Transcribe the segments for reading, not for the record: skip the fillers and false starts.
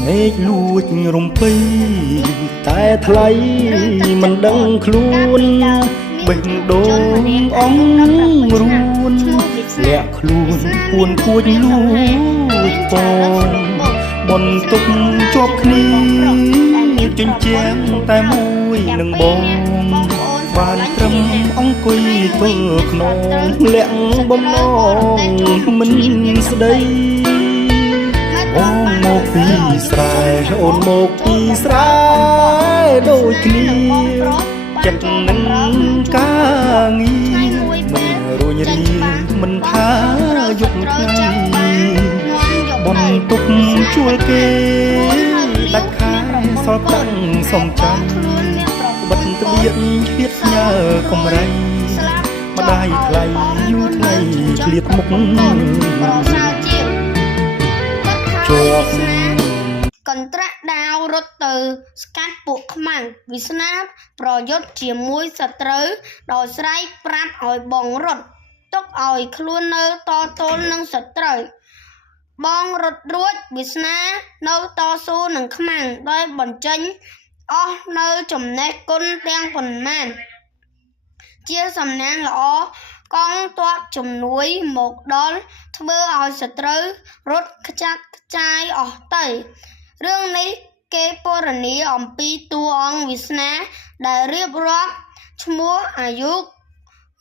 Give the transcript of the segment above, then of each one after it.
ភ្នែកលួចរំភៃតែថ្លៃមិនដឹងខ្លួនបេះដូងអងរួនលាក់ខ្លួនពួនគួចលួចពងបន្ទុកជាប់គ្នាជញ្ជាំងតែមួយនឹងបងបានត្រឹមអង្គុយទល់ខ្នងលាក់បំណងមិនស្ដីបងមកពីស្រែអូនមកពីស្រែដូចគ្នាចិត្តនឹងការងារមិនរួញរាមិនថាយប់ថ្ងៃបន្ទុកជួលគេដាច់ខាសល់ប្រាំងសំចាញ់បិទត្បៀតឆ្លៀតញើកំរៃម្ដាយថ្លៃយូរថ្ងៃឆ្លៀតមុខជាប់កន្ត្រាក់ដាវរត់ទៅស្កាត់ពួកខ្មាំងវាសនាប្រយុទ្ធជាមួយសត្រូវដោយស្រែកប្រាប់ឲ្យបងរត់ទុកឲ្យខ្លួននៅតទល់នឹងសត្រូវបងរត់រួចវាសនានៅតស៊ូនឹងខ្មាំងដោយបញ្ចេញអស់នៅចំណេះគុណទាំងប៉ុន្មានជាសំណាងល្អកងទ័ពជំនួយមកដល់ធ្វើឲ្យសត្រូវរត់ខ្ចាត់ខ្ចាយអស់ទៅរឿងនេះគេពណ៌នាអំពីតួអង្គវាសនាដែលរៀបរាប់ឈ្មោះអាយុ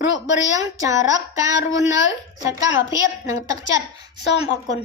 រូបរាងចរិតការរស់នៅសកម្មភាពនិងទឹកចិត្តសូមអរគុណ